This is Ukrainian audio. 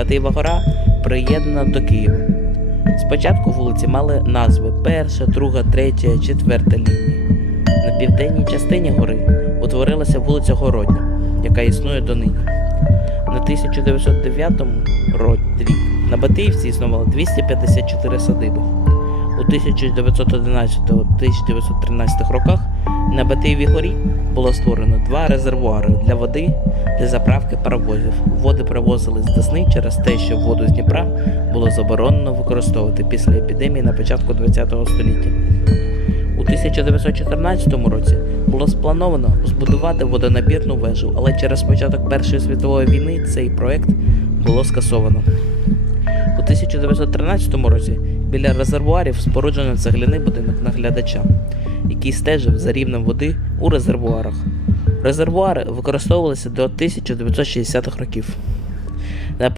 Батиєва гора приєднана до Києва. Спочатку вулиці мали назви перша, друга, третя, четверта лінії. На південній частині гори утворилася вулиця Городня, яка існує донині. На 1909 році на Батиївці існувало 254 садиби. У 1911-1913 роках на Батиєвій горі було створено два резервуари для води для заправки паровозів. Води привозили з Десни через те, що воду з Дніпра було заборонено використовувати після епідемії на початку ХХ століття. У 1914 році було сплановано збудувати водонабірну вежу, але через початок Першої світової війни цей проект було скасовано. У 1913 році біля резервуарів споруджено цегляний будинок наглядача, який стежив за рівнем води у резервуарах. Резервуари використовувалися до 1960-х років.